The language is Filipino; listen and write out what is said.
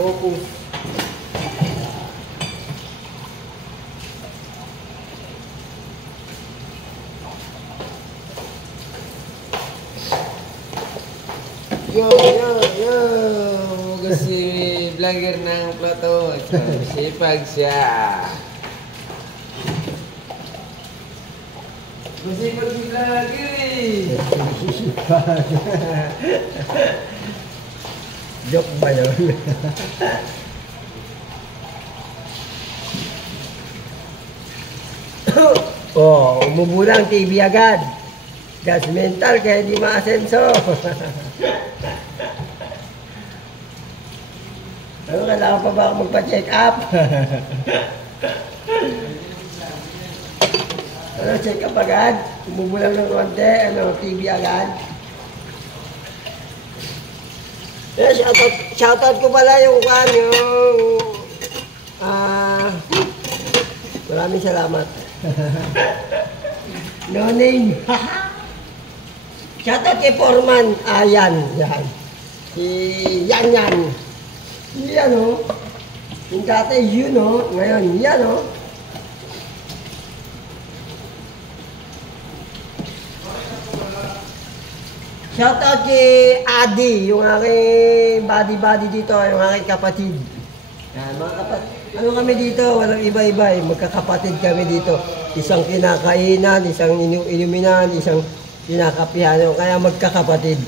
Focus. Yo! Kasi vlogger ng plato. Sipag siya. Masipag si vlogger eh. Sipag. Joke ba yun? Oh, umubula ang TV agad. Gas mental kaya di maasenso. Ano, kailangan pa ba ako magpa-check up? Ano, check up agad? Umubulang ng konti, ano, TV agad? Eh, shoutout ko pala yung maraming salamat. No name. Shoutout kay Foreman. Yan. Si Yan. Yan o. Yung dati yun o. Ngayon yan o. Shoutout kay Adi. Yung aking body dito. Yung aking kapatid. Yan, mga kapatid. Ano kami dito? Walang iba-iba eh. Magkakapatid kami dito. Isang kinakainan, isang inuminan, isang kinakapihan. Kaya magkakapatid.